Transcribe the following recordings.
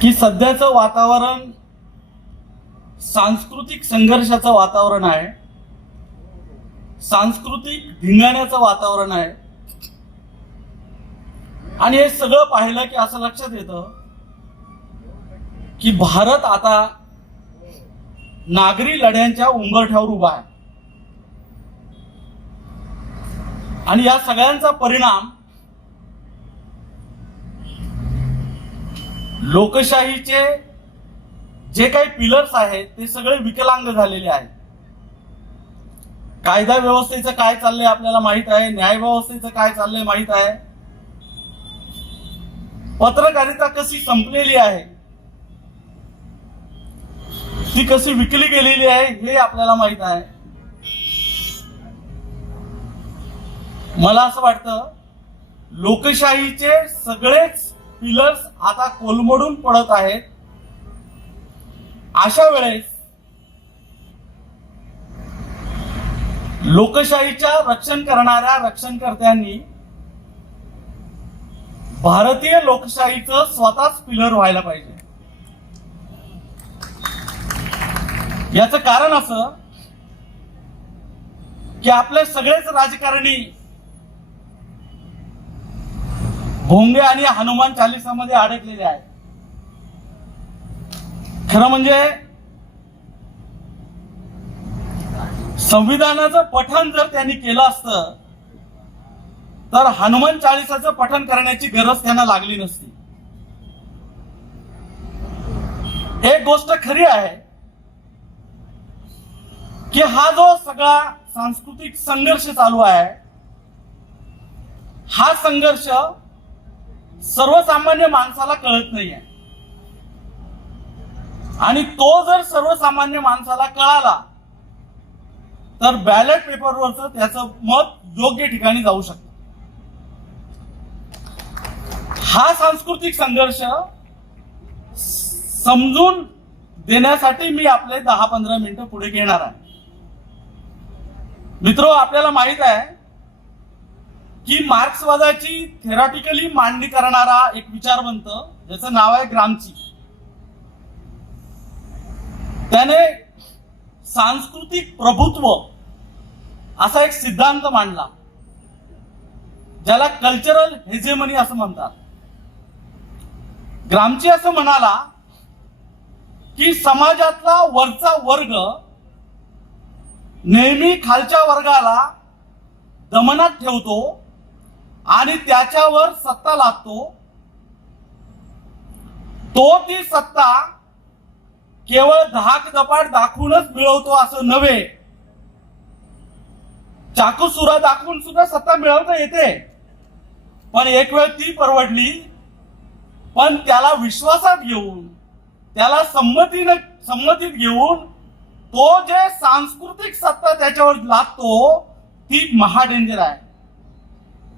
की सध्याचं वातावरण सांस्कृतिक संघर्षाचं वातावरण आहे, सांस्कृतिक धिंगाण्याचं वातावरण आहे. आणि हे सगळं पाहिलं की असं लक्षात येतं की भारत आता नागरी लढ्यांच्या उंबरठ्यावर उभा आहे. आणि या सगळ्यांचा परिणाम लोकशाहीचे जे काही पिलर्स आहेत ते सगळे विकलांग झालेले आहेत. कायदा व्यवस्थेचं काय चाललंय आपल्याला माहित आहे, न्याय व्यवस्थेचं काय चाललंय माहित आहे, पत्रकारिता कशी संपलेली आहे, ती कशी विकली गेलेली आहे हे आपल्याला माहित आहे. मला असं वाटतं लोकशाहीचे सगळेच पिलर्स आता कोलमडून पडत आहेत. अशा वेळेस लोकशाहीच्या रक्षण करणाऱ्या रक्षणकर्त्यांनी भारतीय लोकशाहीचं स्वतःच पिलर व्हायला पाहिजे. याचं कारण असं की आपले सगळेच राजकारणी भोंगे आणि हनुमान चालीसामध्ये अडकलेले आहेत. खरं म्हणजे संविधानाचं पठण जर त्यांनी केलं असतं तर हनुमान चालीसाचं पठण करण्याची गरज त्यांना लागली नसती. एक गोष्ट खरी आहे की हा जो सगळा सांस्कृतिक संघर्ष चालू आहे, हा संघर्ष सर्वसामान्य माणसाला कळत नाहीये. आणि तो जर सर्वसामान्य माणसाला कळाला तर बॅलेट पेपरवरचं त्याचं मत योग्य ठिकाणी जाऊ शकतं. हा सांस्कृतिक संघर्ष समजून देण्यासाठी मी आपले 10-15 मिनिटं पुढे घेणार आहे. मित्रो, आपल्याला माहित आहे की मार्क्सवादाची थेरॉटिकली मांडणी करणारा एक विचारवंत ज्याचं नाव आहे ग्रामची, त्याने सांस्कृतिक प्रभुत्व असा एक सिद्धांत मांडला ज्याला कल्चरल हेजेमनी असं म्हणतात. ग्रामची असं म्हणाला की समाजातला वरचा वर्ग नेहमी खालच्या वर्गाला दमनात ठेवतो आणि त्याच्यावर सत्ता लादतो. तो ती सत्ता केवळ धाकदपाट दाखवूनच मिळवतो असं नव्हे, चाकूसुरा दाखवून सुद्धा सत्ता मिळवता येते. पण एक वेळ ती परवडली, पण त्याला विश्वासात घेऊन, त्याला संमतीत घेऊन तो जे सांस्कृतिक सत्ता त्याच्यावर लादतो ती महा डेंजर आहे.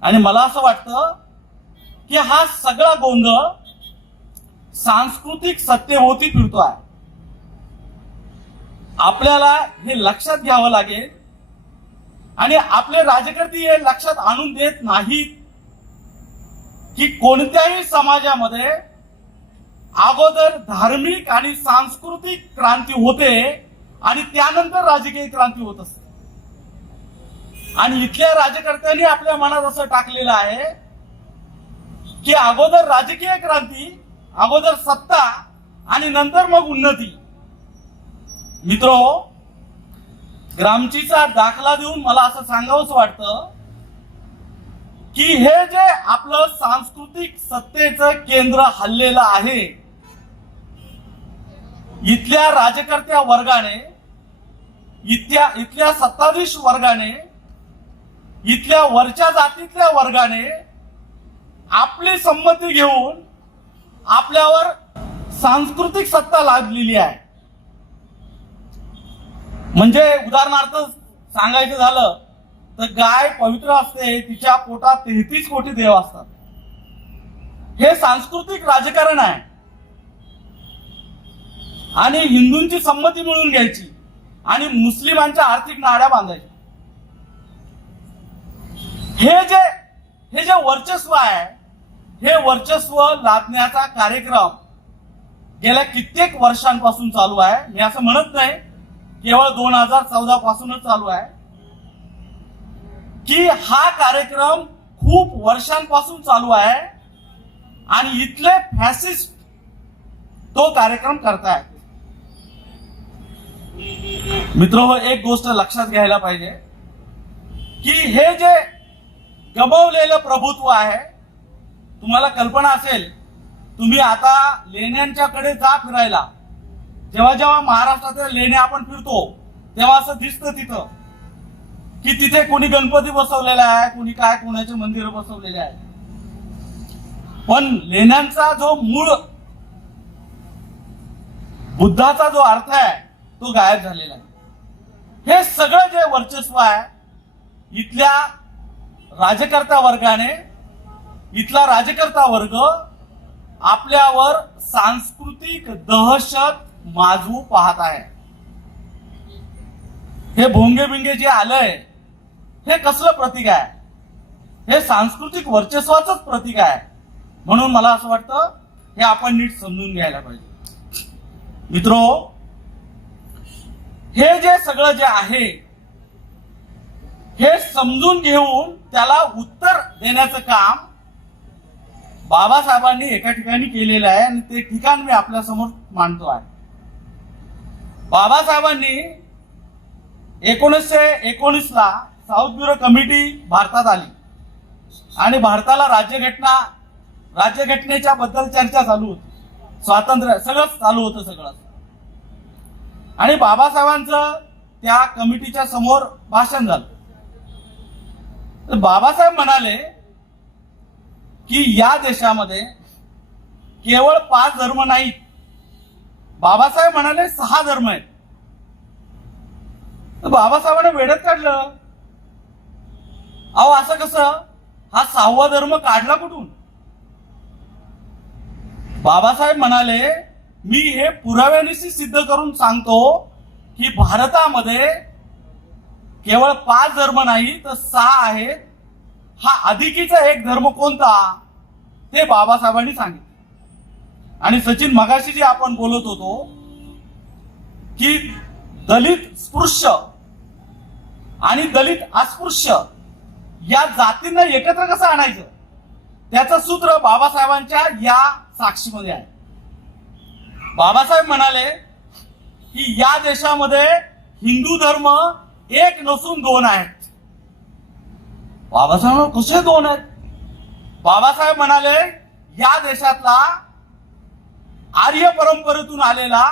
आणि मला असं वाटतं की हा सगळा गोंधळ सांस्कृतिक सत्तेभोवती फिरतो आहे. आपल्याला हे लक्षात घ्यावं लागेल आणि आपले राजकारणी हे लक्षात आणून देत नाहीत की कोणत्याही समाजामध्ये अगोदर धार्मिक आणि सांस्कृतिक क्रांती होते आणि त्यानंतर राजकीय क्रांती होत असते. आणि इथल्या राजकर्त्यांनी आपल्या मनात असं टाकलेलं आहे की अगोदर राजकीय क्रांती, अगोदर सत्ता आणि नंतर मग उन्नती. मित्रो, ग्रामचीचा दाखला देऊन मला असं सांगावंच वाटतं की हे जे आपलं सांस्कृतिक सत्तेचं केंद्र हललेलं आहे, इथल्या राजकर्त्या वर्गाने, इथल्या सत्ताधीश वर्गाने, इथल्या वरच्या जातीतल्या वर्गाने आपली संमती घेऊन आपल्यावर सांस्कृतिक सत्ता लादलेली आहे. म्हणजे उदाहरणार्थ सांगायचं झालं तर गाय पवित्र असते, तिच्या पोटात 33 कोटी देव असतात. हे सांस्कृतिक राजकारण आहे. आणि हिंदूंची संमती मिळवून घ्यायची आणि मुस्लिमांच्या आर्थिक नाड्या बांधायच्या. हे जे वर्चस्व आहे, हे वर्चस्व लादण्याचा कार्यक्रम गेल्या कित्येक वर्षांपासून चालू आहे. मी असं म्हणत नाही केवळ 2014 पासूनच चालू आहे, की हा कार्यक्रम खूप वर्षांपासून चालू आहे आणि इथले फॅसिस्ट तो कार्यक्रम करतायत. मित्रहो, एक गोष्ट लक्षात घ्यायला पाहिजे की हे जे गमावलेलं प्रभुत्व आहे, तुम्हाला कल्पना असेल, तुम्ही आता लेण्यांच्याकडे जा फिरायला. जेव्हा जेव्हा महाराष्ट्राच्या लेण्या आपण फिरतो तेव्हा असं दिसतं तिथं की तिथे कोणी गणपती बसवलेला आहे, कोणी काय कोणाचे मंदिर बसवलेले आहे. पण लेण्यांचा जो मूळ बुद्धाचा जो अर्थ आहे तो गायब झालेला आहे. हे सगळं जे वर्चस्व आहे इथल्या राज्यकर्ता वर्गाने, इथला राज्यकर्ता वर्ग आपल्यावर सांस्कृतिक दहशत माजवू पाहत आहे. हे भोंगे बिंगे जे आलंय हे कसलं प्रतीक आहे? हे सांस्कृतिक वर्चस्वाचंच प्रतीक आहे. म्हणून मला असं वाटतं हे आपण नीट समजून घ्यायला पाहिजे. मित्रो, हे जे सगळं जे आहे हे समजून घेऊन त्याला उत्तर देण्याचं काम बाबासाहेबांनी एका ठिकाणी केलेलं आहे आणि ते ठिकाण मी आपल्या समोर मांडतो आहे. बाबासाहेबांनी 1919 ला साऊथ ब्युरो कमिटी भारतात आली आणि भारताला राज्यघटनेच्या बद्दल चर्चा चालू होती. स्वातंत्र्य सगळंच चालू होतं सगळं. आणि बाबासाहेबांचं त्या कमिटीच्या समोर भाषण झालं. तर बाबासाहेब म्हणाले की या देशामध्ये केवळ 5 धर्म नाहीत. बाबासाहेब म्हणाले 6 धर्म आहेत. तर बाबासाहेबांना वेडत काढलं. अहो असं कसं? हा 6वा धर्म काढला कुठून? बाबासाहेब म्हणाले, मी हे पुराव्यानिशी सिद्ध करून सांगतो की भारतामध्ये केवळ 5 धर्म नाही तर 6 आहेत. हा अधिकीचा एक धर्म कोणता ते बाबासाहेबांनी सांगितलं. आणि सचिन, मगाशी जे आपण बोलत होतो की दलित स्पृश्य आणि दलित अस्पृश्य या जातींना एकत्र कसं आणायचं त्याचं सूत्र बाबासाहेबांच्या या साक्षीमध्ये आहे. बाबासाहेब म्हणाले की या देशामध्ये हिंदू धर्म एक नसून 2 आहेत. बाबासाहेब कसे 2 आहेत? बाबासाहेब म्हणाले या देशातला आर्य परंपरेतून आलेला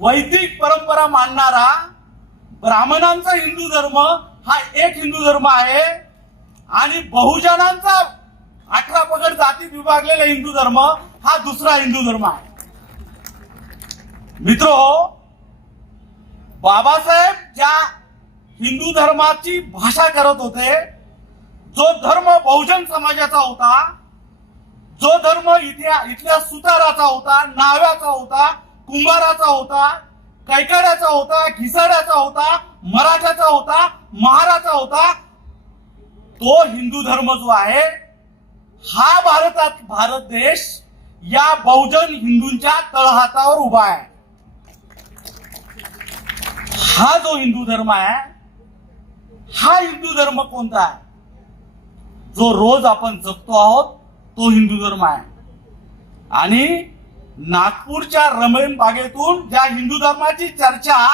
वैदिक परंपरा मानणारा ब्राह्मणांचा हिंदू धर्म हा एक हिंदू धर्म आहे आणि बहुजनांचा 18 पगड जातीत विभागलेला हिंदू धर्म हा दुसरा हिंदू धर्म आहे. मित्रो, बाबासाहेब ज्या हिंदू धर्माची भाषा करत होते, जो धर्म बहुजन समाजाचा होता, जो धर्म इथल्या सुताराचा होता, नाव्याचा होता, कुंभाराचा होता, कैकाड्याचा होता, घिसाड्याचा होता, मराठ्याचा होता, महाराचा होता, तो हिंदू धर्म जो आहे हा भारत देश या बहुजन हिंदूंच्या तळहातावर उभा आहे. हा जो हिंदू धर्म आहे हा हिंदू धर्म कोणता आहे? जो रोज आपण जगतो आहोत तो हिंदू धर्म आहे. आणि नागपूरच्या रमण बागेतून ज्या हिंदू धर्माची चर्चा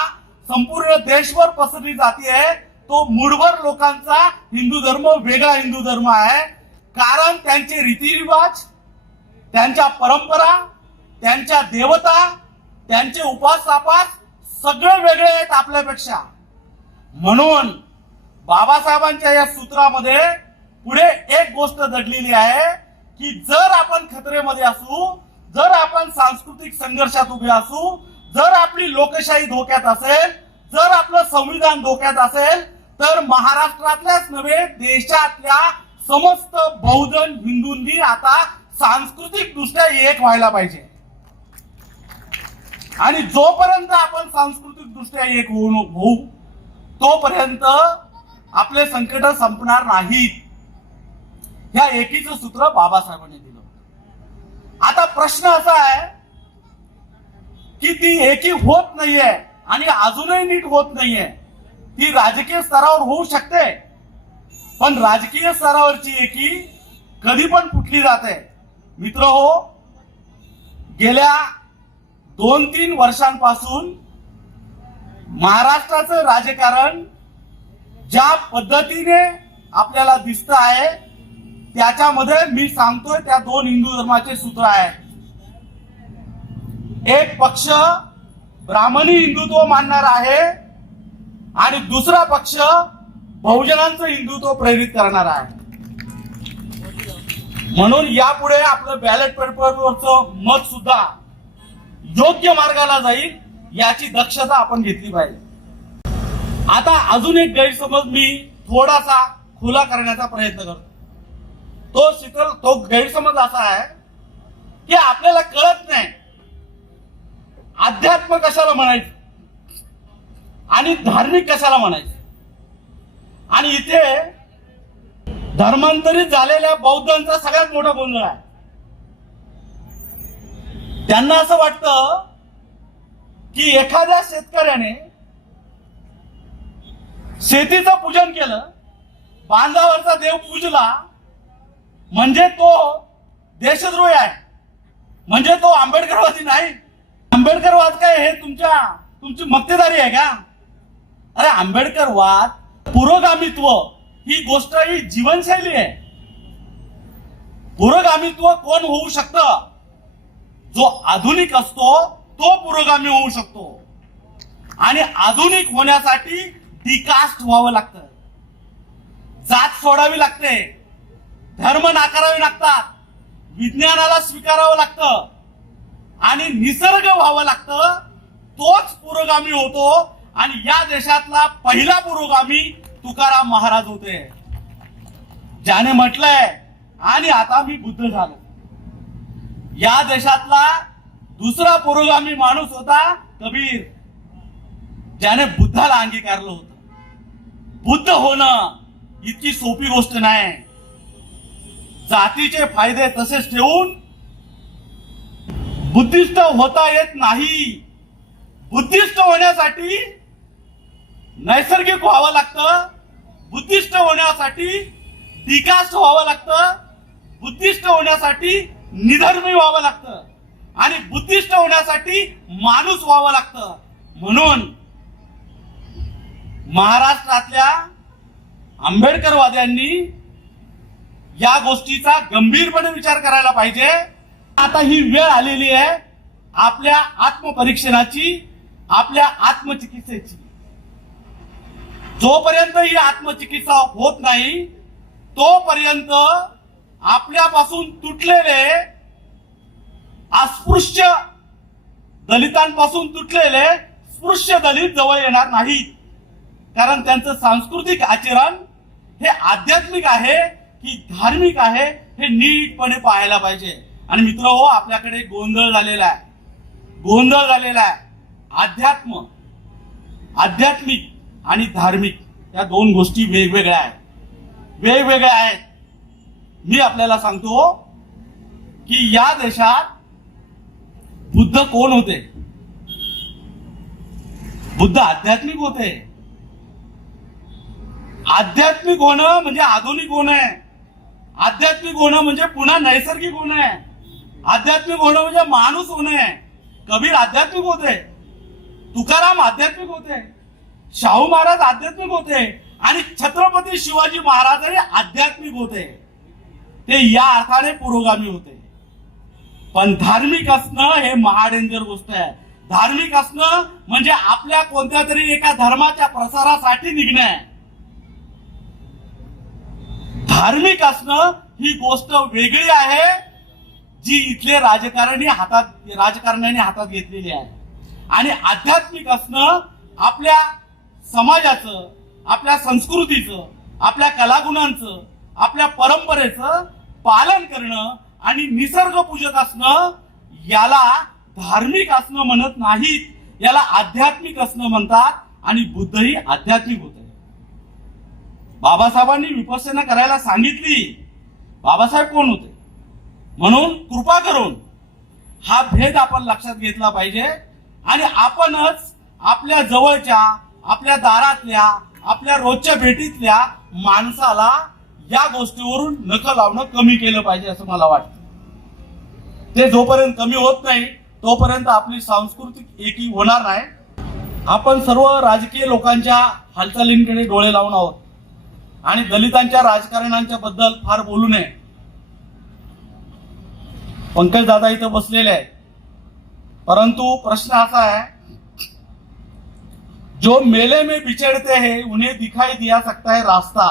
संपूर्ण देशभर पसरली जाते तो मूळभर लोकांचा हिंदू धर्म वेगळा हिंदू धर्म आहे. कारण त्यांचे रीतिरिवाज, त्यांच्या परंपरा, त्यांच्या देवता, त्यांचे उपास सगळे वेगळे आहेत आपल्यापेक्षा. म्हणून बाबासाहेबांच्या या सूत्रामध्ये पुढे एक गोष्ट दडलेली आहे की जर आपण खतरेमध्ये असू, जर आपण सांस्कृतिक संघर्षात उभे असू, जर आपली लोकशाही धोक्यात असेल, जर आपलं संविधान धोक्यात असेल, तर महाराष्ट्रातल्याच नव्हे देशातल्या समस्त बहुजन हिंदूंनी आता सांस्कृतिक दृष्ट्या एक व्हायला पाहिजे. आणि जोपर्यंत आपण सांस्कृतिक दृष्ट्या एक होऊ तोपर्यंत आपले संकट संपणार नाहीत. ह्या एकीचं सूत्र बाबासाहेबांनी दिलं. आता प्रश्न असा आहे की ती एकी होत नाहीये आणि अजूनही नीट होत नाहीये. ती राजकीय स्तरावर होऊ शकते, पण राजकीय स्तरावरची एकी कधी पण फुटली जाते. मित्र हो, गेल्या 2-3 वर्षांपासून महाराष्ट्राचं राजकारण ज्या पद्धतीने आपल्याला दिसत आहे, त्याच्यामध्ये मी सांगतोय त्या 2 हिंदू धर्माचे सूत्र आहेत. एक पक्ष ब्राह्मणी हिंदुत्व मानणार आहे आणि दुसरा पक्ष बहुजनांचं हिंदुत्व प्रेरित करणार आहे. म्हणून यापुढे आपलं बॅलेट पेपरवरचं मत सुद्धा योग्य मार्गाला जाईल याची दक्षता आपण घेतली पाहिजे. आता अजून एक गैरसमज मी थोडासा खुला करण्याचा प्रयत्न करतो. तो गैरसमज असा आहे की आपल्याला कळत नाही अध्यात्म कशाला म्हणायचं आणि धार्मिक कशाला म्हणायचं. आणि इथे धर्मांतरित झालेल्या बौद्धांचा सगळ्यात मोठा गोंधळ आहे. त्यांना असं वाटतं की एखाद्या शेतकऱ्याने शेतीचं पूजन केलं, बांधावरचा देव पूजला, म्हणजे तो देशद्रोही आहे, म्हणजे तो आंबेडकरवादी नाही. आंबेडकरवाद काय हे तुमची मक्तेदारी आहे का? अरे आंबेडकरवाद, पुरोगामित्व ही गोष्ट ही जीवनशैली आहे. पुरोगामित्व कोण होऊ शकतं? जो आधुनिक असतो तो पुरोगामी होऊ शकतो. आणि आधुनिक होण्यासाठी डिकास्ट व्हावं लागतं, जात सोडावी लागते, धर्म नाकारावे लागतात, विज्ञानाला स्वीकारावं लागतं आणि निसर्ग व्हावं लागतं. तोच पुरोगामी होतो. आणि या देशातला पहिला पुरोगामी तुकाराम महाराज होते, ज्याने म्हटलंय आणि आता मी बुद्ध झालो. या देशातला दुसरा पुरोगामी माणूस होता कबीर, ज्याने बुद्धाला अंगीकारलं होतं. बुद्ध होणं इतकी सोपी गोष्ट नाही. जातीचे फायदे तसेच ठेवून बुद्धिस्ट होता येत नाही. बुद्धिस्ट होण्यासाठी नैसर्गिक व्हावं लागतं, बुद्धिस्ट होण्यासाठी डिकास्ट व्हावं लागतं, बुद्धिस्ट होण्यासाठी निधर्मी व्हावं लागतं आणि बुद्धिस्ट होण्यासाठी माणूस व्हावं लागतं. म्हणून महाराष्ट्रातल्या आंबेडकरवाद्यांनी या गोष्टीचा गंभीरपणे विचार करायला पाहिजे. आता ही वेळ आलेली आहे आपल्या आत्मपरीक्षणाची, आपल्या आत्मचिकित्सेची. जोपर्यंत ही आत्मचिकित्सा होत नाही तोपर्यंत आपल्यापासून तुटलेले, अस्पृश्य दलितांपासून तुटलेले स्पृश्य दलित जवळ येणार नाहीत. कारण त्यांचं सांस्कृतिक आचरण हे आध्यात्मिक आहे की धार्मिक आहे हे नीटपणे पाहायला पाहिजे. आणि मित्र हो, आपल्याकडे गोंधळ झालेला आहे. आध्यात्मिक आणि धार्मिक या 2 गोष्टी वेगवेगळ्या आहेत. मी आपल्याला सांगतो की या देशात बुद्ध कोण होते? बुद्ध आध्यात्मिक होते. आध्यात्मिक होणं म्हणजे आधुनिक होणं आहे. आध्यात्मिक होणं म्हणजे पुन्हा नैसर्गिक होणं आहे. आध्यात्मिक होणं म्हणजे माणूस होणं आहे. कबीर आध्यात्मिक होते, तुकाराम आध्यात्मिक होते, शाहू महाराज आध्यात्मिक होते आणि छत्रपती शिवाजी महाराजही आध्यात्मिक होते. ते या अर्थाने पुरोगामी होते. पण धार्मिक असणं हे महाडेंजर गोष्ट आहे. धार्मिक असणं म्हणजे आपल्या कोणत्या तरी एका धर्माच्या प्रसारासाठी निघणं आहे. धार्मिक असणं ही गोष्ट वेगळी आहे जी इथले राजकारण्यांनी हातात घेतलेली आहे. आणि आध्यात्मिक असणं आपल्या समाजाचं, आपल्या संस्कृतीचं, आपल्या कलागुणांचं, आपल्या परंपरेचं पालन करणं आणि निसर्ग पूजक असणं, याला धार्मिक असणं म्हणत नाहीत, याला आध्यात्मिक असणं म्हणतात. आणि बुद्धही आध्यात्मिक होते. बाबासाहेबांनी विपश्यना करायला सांगितली. बाबासाहेब कोण होते? म्हणून कृपा करून हा भेद आपण लक्षात घेतला पाहिजे आणि आपणच आपल्या जवळच्या, आपल्या दारातल्या, आपल्या रोजच्या भेटीतल्या माणसाला या गोष्टीवरून नखं लावणं कमी केलं पाहिजे असं मला वाटतं. ते जोपर्यंत कमी होत नाही तोपर्यंत आपली सांस्कृतिक एकी होणार नाही. आपण सर्व राजकीय लोकांच्या हालचालींकडे डोळे लावून आहोत आणि दलितांच्या राजकारणांच्या बद्दल फार बोलू नये. पंकज दादा इथं बसलेले आहेत, परंतु प्रश्न असा है, जो मेले में बिछड़ते हैं उन्हें दिखाई दिया सकता है रास्ता.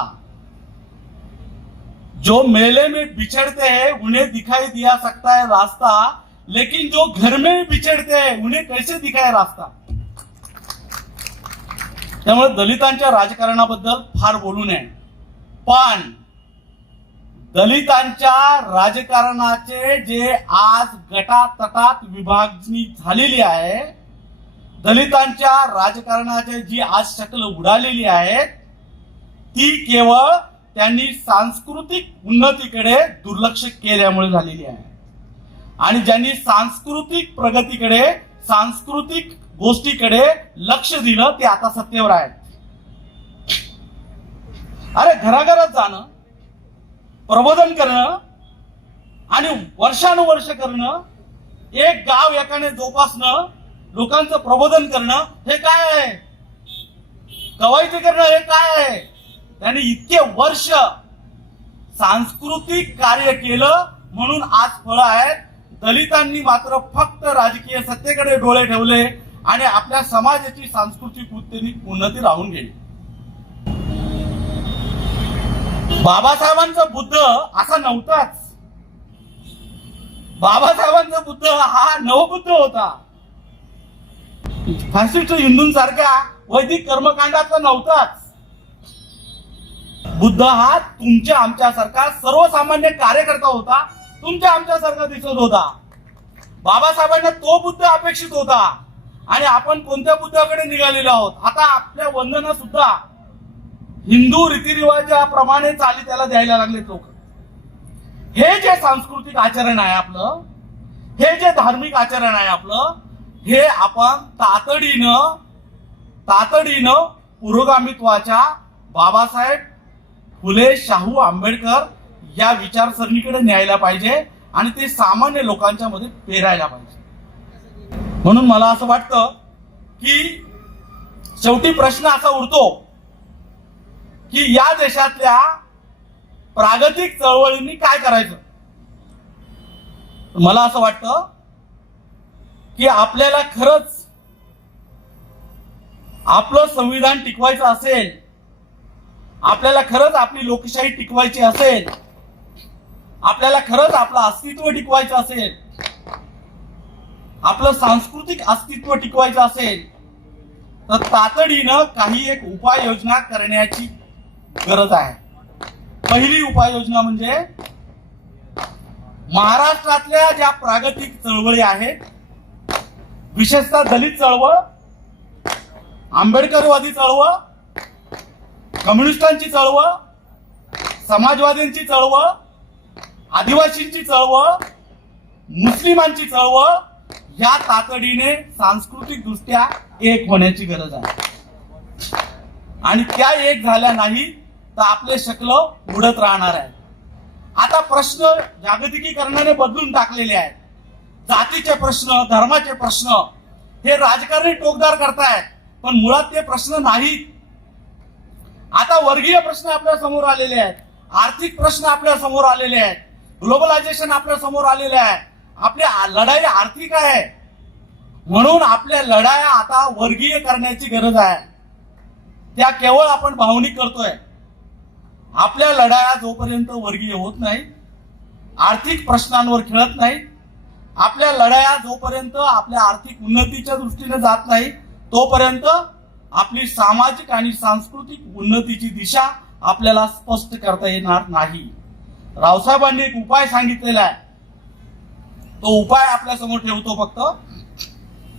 जो मेले में बिछड़ते हैं उन्हें दिखाई दिया सकता है रास्ता, लेकिन जो घर में बिछड़ते हैं उन्हें कैसे दिखाए रास्ता. त्यामुळे दलितांच्या राजकारणाबद्दल फार बोलू नये. पण दलितांच्या राजकारणाचे जे आज गटातटात विभागणी झालेली आहे, दलितांच्या राजकारणाची जी आज शक्ल उडालेली आहे, ती केवळ त्यांनी सांस्कृतिक उन्नतीकडे दुर्लक्ष केल्यामुळे झालेली आहे. आणि ज्यांनी सांस्कृतिक प्रगतीकडे, सांस्कृतिक गोष्टीकडे लक्ष दिलं ते आता सत्तेवर आहेत. अरे घराघरात जाणं, प्रबोधन करणं आणि वर्षानुवर्ष करणं, एक गाव एकाने जोपासणं, लोकांचं प्रबोधन करणं, हे काय आहे? कवायती करणं हे काय आहे? त्यांनी इतके वर्ष सांस्कृतिक कार्य केलं म्हणून आज फळं आहेत. दलितांनी मात्र फक्त राजकीय सत्तेकडे डोळे ठेवले आणि आपल्या समाजाची सांस्कृतिक उन्नती राहून गेली. बाबासाहेबांचा बुद्ध असा नव्हताच. बाबासाहेबांचा बुद्ध हा नवबुद्ध होता. फॅसिस्ट हिंदूंसारख्या वैदिक कर्मकांडाचा नव्हताच. बुद्ध हा तुमच्या आमच्यासारखा सर्वसामान्य कार्यकर्ता होता. तुमच्या आमच्यासारखा दिसत होता. बाबासाहेबांना तो बुद्ध अपेक्षित होता आणि आपण कोणत्या बुद्धाकडे निघालेलो आहोत? आता आपल्या वंदना सुद्धा हिंदू रीतिरिवाजाप्रमाणे चाली त्याला द्यायला लागलेत लोक. हे जे सांस्कृतिक आचरण आहे आपलं, हे जे धार्मिक आचरण आहे आपलं, हे आपण तातडीनं पुरोगामित्वाच्या बाबासाहेब फुले शाहू आंबेडकर या विचारसरणीकडे न्यायला पाहिजे आणि ते सामान्य लोकांच्या मध्ये पेरायला पाहिजे. म्हणून मला असं वाटतं की शेवटी प्रश्न असा उरतो की या देशातल्या प्रागतिक चळवळींनी काय करायचं. मला असं वाटतं की आपल्याला खरंच आपलं संविधान टिकवायचं असेल, आपल्याला खरंच आपली लोकशाही टिकवायची असेल, आपल्याला खरंच आपलं अस्तित्व टिकवायचं असेल, आपलं सांस्कृतिक अस्तित्व टिकवायचं असेल, तर तातडीनं काही एक उपाययोजना करण्याची गरज आहे. पहिली उपाययोजना म्हणजे महाराष्ट्रातल्या ज्या प्रागतिक चळवळी आहेत, विशेषतः दलित चळवळ, आंबेडकरवादी चळवळ, कम्युनिस्टांची चळवळ, समाजवाद्यांची चळवळ, आदिवासींची चळवळ, मुस्लिमांची चळवळ, या तातडीने सांस्कृतिक दृष्ट्या एक होण्याची गरज आहे. आणि त्या एक झाल्या नाही तर आपले शक्ल उडत राहणार आहे. आता प्रश्न जागतिकीकरणाने बदलून टाकलेले आहेत. जातीचे प्रश्न, धर्माचे प्रश्न हे राजकारणी टोकदार करतायत, पण मुळात ते प्रश्न नाहीत. आता वर्गीय प्रश्न आपल्या समोर आलेले आहेत, आर्थिक प्रश्न आपल्या समोर आलेले आहेत, ग्लोबलायझेशन आपल्या समोर आलेले आहे. आपल्या लढाई आर्थिक आहे, म्हणून आपल्या लढाया आता वर्गीय करण्याची गरज आहे. त्या केवळ आपण भावनिक करतोय. आपल्या लढाया जोपर्यंत वर्गीय होत नाही, आर्थिक प्रश्नांवर खेळत नाही, आपल्या लढाया जोपर्यंत आपल्या आर्थिक उन्नतीच्या दृष्टीने जात नाही, तोपर्यंत आपली सामाजिक आणि सांस्कृतिक उन्नतीची दिशा आपल्याला स्पष्ट करता येणार नाही. रावसाहेबांनी एक उपाय सांगितलेला आहे, तो उपाय आपल्या समोर ठेवतो. फक्त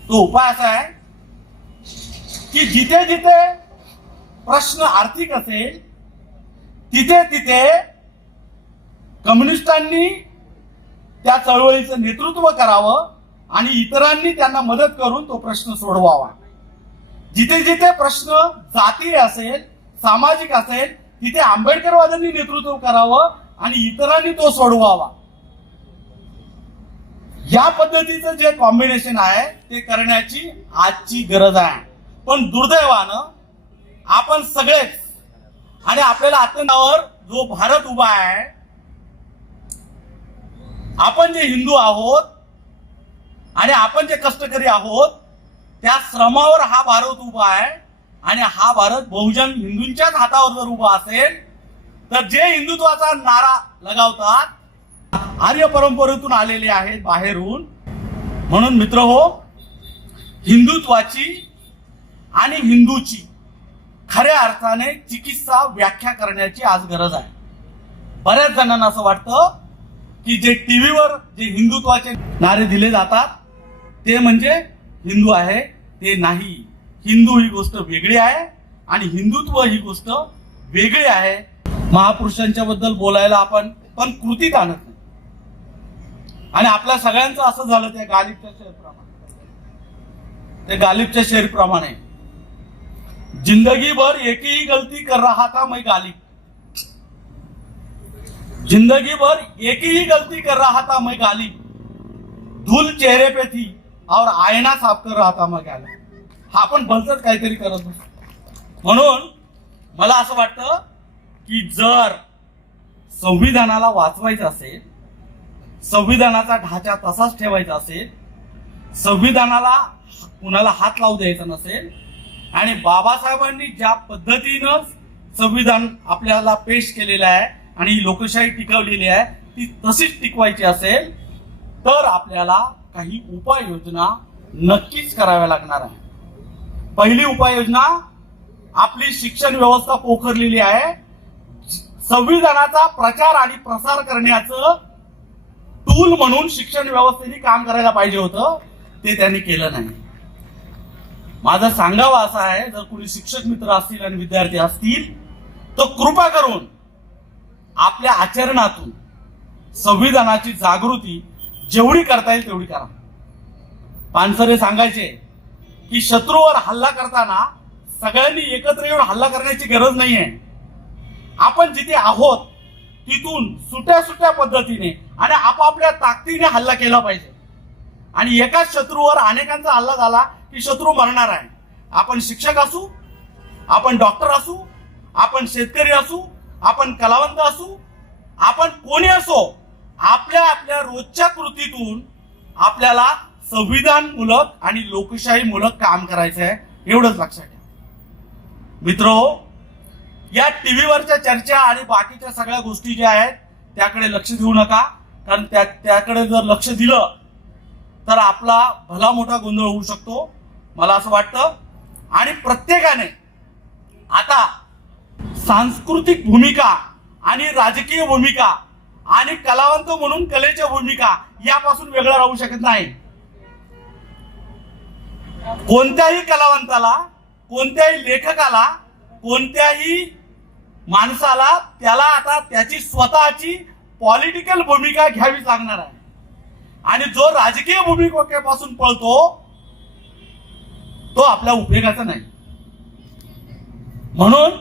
तो उपाय असा आहे की जिथे जिथे प्रश्न आर्थिक असेल तिथे तिथे कम्युनिस्टांनी त्या चळवळीचं नेतृत्व करावं आणि इतरांनी त्यांना मदत करून तो प्रश्न सोडवावा. जिथे जिथे प्रश्न जातीय असेल, सामाजिक असेल, तिथे आंबेडकरवाद्यांनी नेतृत्व करावं आणि इतरांनी तो सोडवावा. या पद्धतीचं जे कॉम्बिनेशन आहे ते करण्याची आजची गरज आहे. पण दुर्दैवानं आपण सगळेच आणि आपल्याला अत्यंतावर जो भारत उभा आहे, आपण जे हिंदू आहोत आणि आपण जे कष्टकरी आहोत, त्या श्रमावर हा भारत उभा आहे. आणि हा भारत बहुजन हिंदूंच्याच हातावर जर उभा असेल तर जे हिंदुत्वाचा नारा लगावतात आर्य परंपरेतून आलेले आहेत बाहेरून. म्हणून मित्रहो, हिंदुत्वाची आणि हिंदूची खऱ्या अर्थाने चिकित्सा व्याख्या करण्याची आज गरज आहे. बऱ्याच जणांना असं वाटतं की जे टीव्हीवर जे हिंदुत्वाचे नारे दिले जातात ते म्हणजे हिंदू आहे. ते नाही. हिंदू ही गोष्ट वेगळी आहे आणि हिंदुत्व ही गोष्ट वेगळी आहे. महापुरुषांच्या बद्दल बोलायला आपण पण कृतीत आणत नाही. आणि आपल्या सगळ्यांचं असं झालं त्या गालिबच्या शेरप्रमाणे, जिंदगी भर एक ही गलती कर रहा था मैं गालिब, जिंदगी भर एक ही गलती कर रहा था मैं गालिब, धूल चेहरे पे थी और आईना साफ कर रहा था मैं गालिब. हा पण भलतच काहीतरी करत होतो. म्हणून मला असं वाटतं की जर संविधानाला वाचवायचं असेल, संविधानाचा ढाचा तसाच ठेवायचा असेल, संविधानाला कुणाला हात लावू द्यायचा नसेल आणि बाबासाहेबांनी ज्या पद्धतीनं संविधान आपल्याला पेश केलेलं आहे आणि ही लोकशाही टिकवलेली आहे ती तशीच टिकवायची असेल तर आपल्याला काही उपाययोजना नक्कीच कराव्या लागणार आहे. पहिली उपाययोजना, आपली शिक्षण व्यवस्था पोखरलेली आहे. संविधानाचा प्रचार आणि प्रसार करण्याचं टूल म्हणून शिक्षण व्यवस्थेने काम करायला पाहिजे होतं, ते त्यांनी केलं नाही. माझं सांगावं असं आहे, जर कोणी शिक्षक मित्र असतील आणि विद्यार्थी असतील तर कृपा करून आपल्या आचरणातून संविधानाची जागृती जेवढी करता येईल तेवढी करा. पानसरे सांगायचे की शत्रूवर हल्ला करताना सगळ्यांनी एकत्र येऊन हल्ला करण्याची गरज नाहीये. आपण जिथे आहोत तिथून सुट्या सुट्या पद्धतीने आणि आपापल्या ताकदीने हल्ला केला पाहिजे. आणि एकाच शत्रूवर अनेकांचा हल्ला झाला की शत्रू मरणार आहे. आपण शिक्षक असू, आपण डॉक्टर असू, आपण शेतकरी असू, आपण कलावंत असू, आपण कोणी असो, आपल्या आपल्या रोजच्या कृतीतून आपल्याला संविधानमूलक आणि लोकशाहीमूलक काम करायचं आहे, एवढंच लक्षात घ्या. मित्रहो, या टीव्हीवरच्या चर्चा आणि बाकीच्या सगळ्या गोष्टी ज्या आहेत त्याकडे लक्ष देऊ नका. कारण त्याकडे जर लक्ष दिलं तर आपला भला मोठा गोंधळ होऊ शकतो, मला असं वाटतं. आणि प्रत्येकाने आता सांस्कृतिक भूमिका आणि राजकीय भूमिका आणि कलावंत म्हणून कलेच्या भूमिका यापासून वेगळं राहू शकत नाही. कोणत्याही कलावंताला, कोणत्याही लेखकाला, कोणत्याही माणसाला त्याला आता त्याची स्वतःची पॉलिटिकल भूमिका घ्यावी लागणार आहे. आणि जो राजकीय भूमिकेपासून पळतो तो आपल्या उपयोगाचा नाही. म्हणून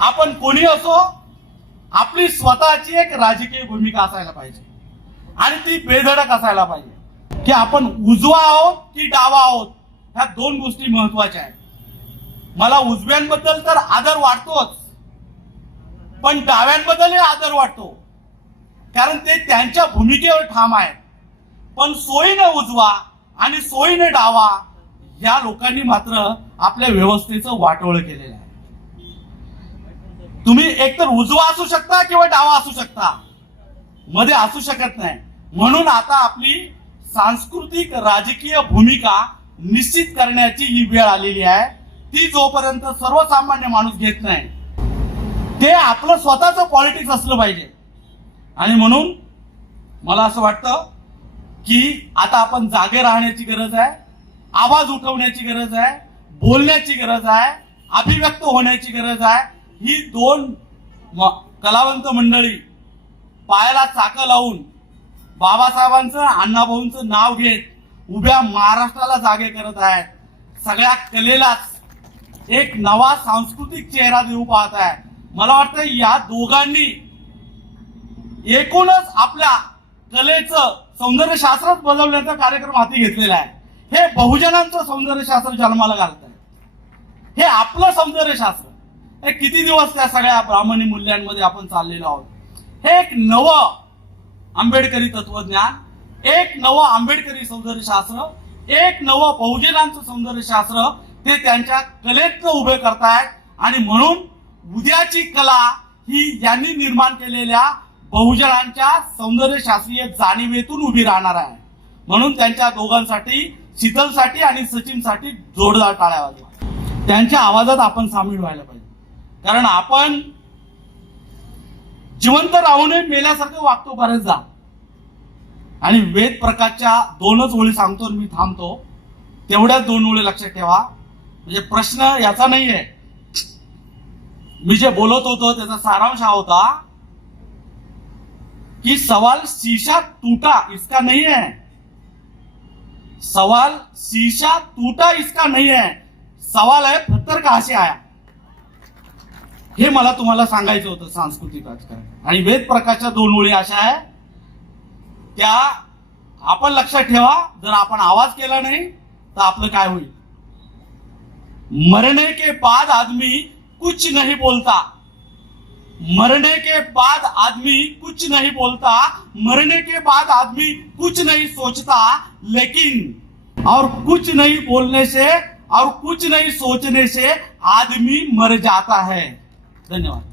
आपण कोणी असो, आपली स्वतःची एक राजकीय भूमिका असायला पाहिजे आणि ती बेधडक असायला पाहिजे. की आपण उजवा आहोत की डावा आहोत, ह्या दोन गोष्टी महत्वाच्या आहेत. मला उजव्यांबद्दल तर आदर वाटतोच, पण डाव्यांबद्दलही आदर वाटतो, कारण ते त्यांच्या भूमिकेवर ठाम आहेत. पण सोयीने उजवा आणि सोयीने डावा या लोकांनी मात्र आपल्या व्यवस्थेचं वाटोळ केलेलं आहे. तुम्ही एकतर उजवा असू शकता किंवा डावा असू शकता, मध्ये असू शकत नाही. म्हणून आता आपली सांस्कृतिक राजकीय भूमिका निश्चित करण्याची ही वेळ आलेली आहे. ती जोपर्यंत सर्वसामान्य माणूस घेत नाही, ते आपलं स्वतःचं पॉलिटिक्स असलं पाहिजे. आणि म्हणून मला असं वाटतं की आता आपण जागे राहण्याची गरज आहे, आवाज उठवण्याची गरज आहे, बोलण्याची गरज आहे, अभिव्यक्त होण्याची गरज आहे. ही दोन कलावंत मंडळी पायाला चाकं लावून बाबासाहेबांचं, अण्णाभाऊंचं नाव घेत उभ्या महाराष्ट्राला जागे करत आहेत. सगळ्या कलेलाच एक नवा सांस्कृतिक चेहरा देऊ पाहत आहे. मला वाटतं या दोघांनी एकूणच आपल्या कलेचं सौंदर्यशास्त्रच बदलण्याचा कार्यक्रम हाती घेतलेला आहे. हे बहुजनांचं सौंदर्यशास्त्र जन्माला घालत आहे. हे आपलं सौंदर्यशास्त्र. हे किती दिवस त्या सगळ्या ब्राह्मणी मूल्यांमध्ये आपण चाललेलो आहोत. हे एक नवं आंबेडकरी तत्वज्ञान, एक नवं आंबेडकरी सौंदर्यशास्त्र, एक नवं बहुजनांचं सौंदर्यशास्त्र ते त्यांच्या कलेतनं उभे करतायत. आणि म्हणून उद्याची कला ही यांनी निर्माण केलेल्या बहुजनांच्या सौंदर्यशास्त्रीय जाणीवेतून उभी राहणार आहे. म्हणून त्यांच्या दोघांसाठी, शीतलसाठी आणि सचिनसाठी जोरदार टाळ्या वाजवा. त्यांच्या आवाजात आपण सामील व्हायला पाहिजे. कारण आपण जिवंत राहूनही मेल्यासारखं वागतो बरेचदा. आणि वेद प्रकाशच्या 2च ओळी सांगतो, मी थांबतो. तेवढ्याच 2 ओळी लक्षात ठेवा. म्हणजे प्रश्न याचा नाहीये, मी जे बोलत होतो त्याचा सारांश हा होता कि सवाल शीशा टूटा इसका नहीं है. सवाल शीशा टूटा इसका नहीं है. सवाल आहे पत्थर कहां से आया. हे मला तुम्हाला सांगायचं होतं सांस्कृतिक राजकारण. आणि वेद प्रकाशच्या 2 ओळी अशा आहे, त्या आपण लक्षात ठेवा. जर आपण आवाज केला नाही तर आपलं काय होईल. मरने के बाद आदमी कुछ नहीं बोलता. मरने के बाद आदमी कुछ नहीं बोलता. मरने के बाद आदमी कुछ नहीं सोचता. लेकिन और कुछ नहीं बोलने से और कुछ नहीं सोचने से आदमी मर जाता है. धन्यवाद.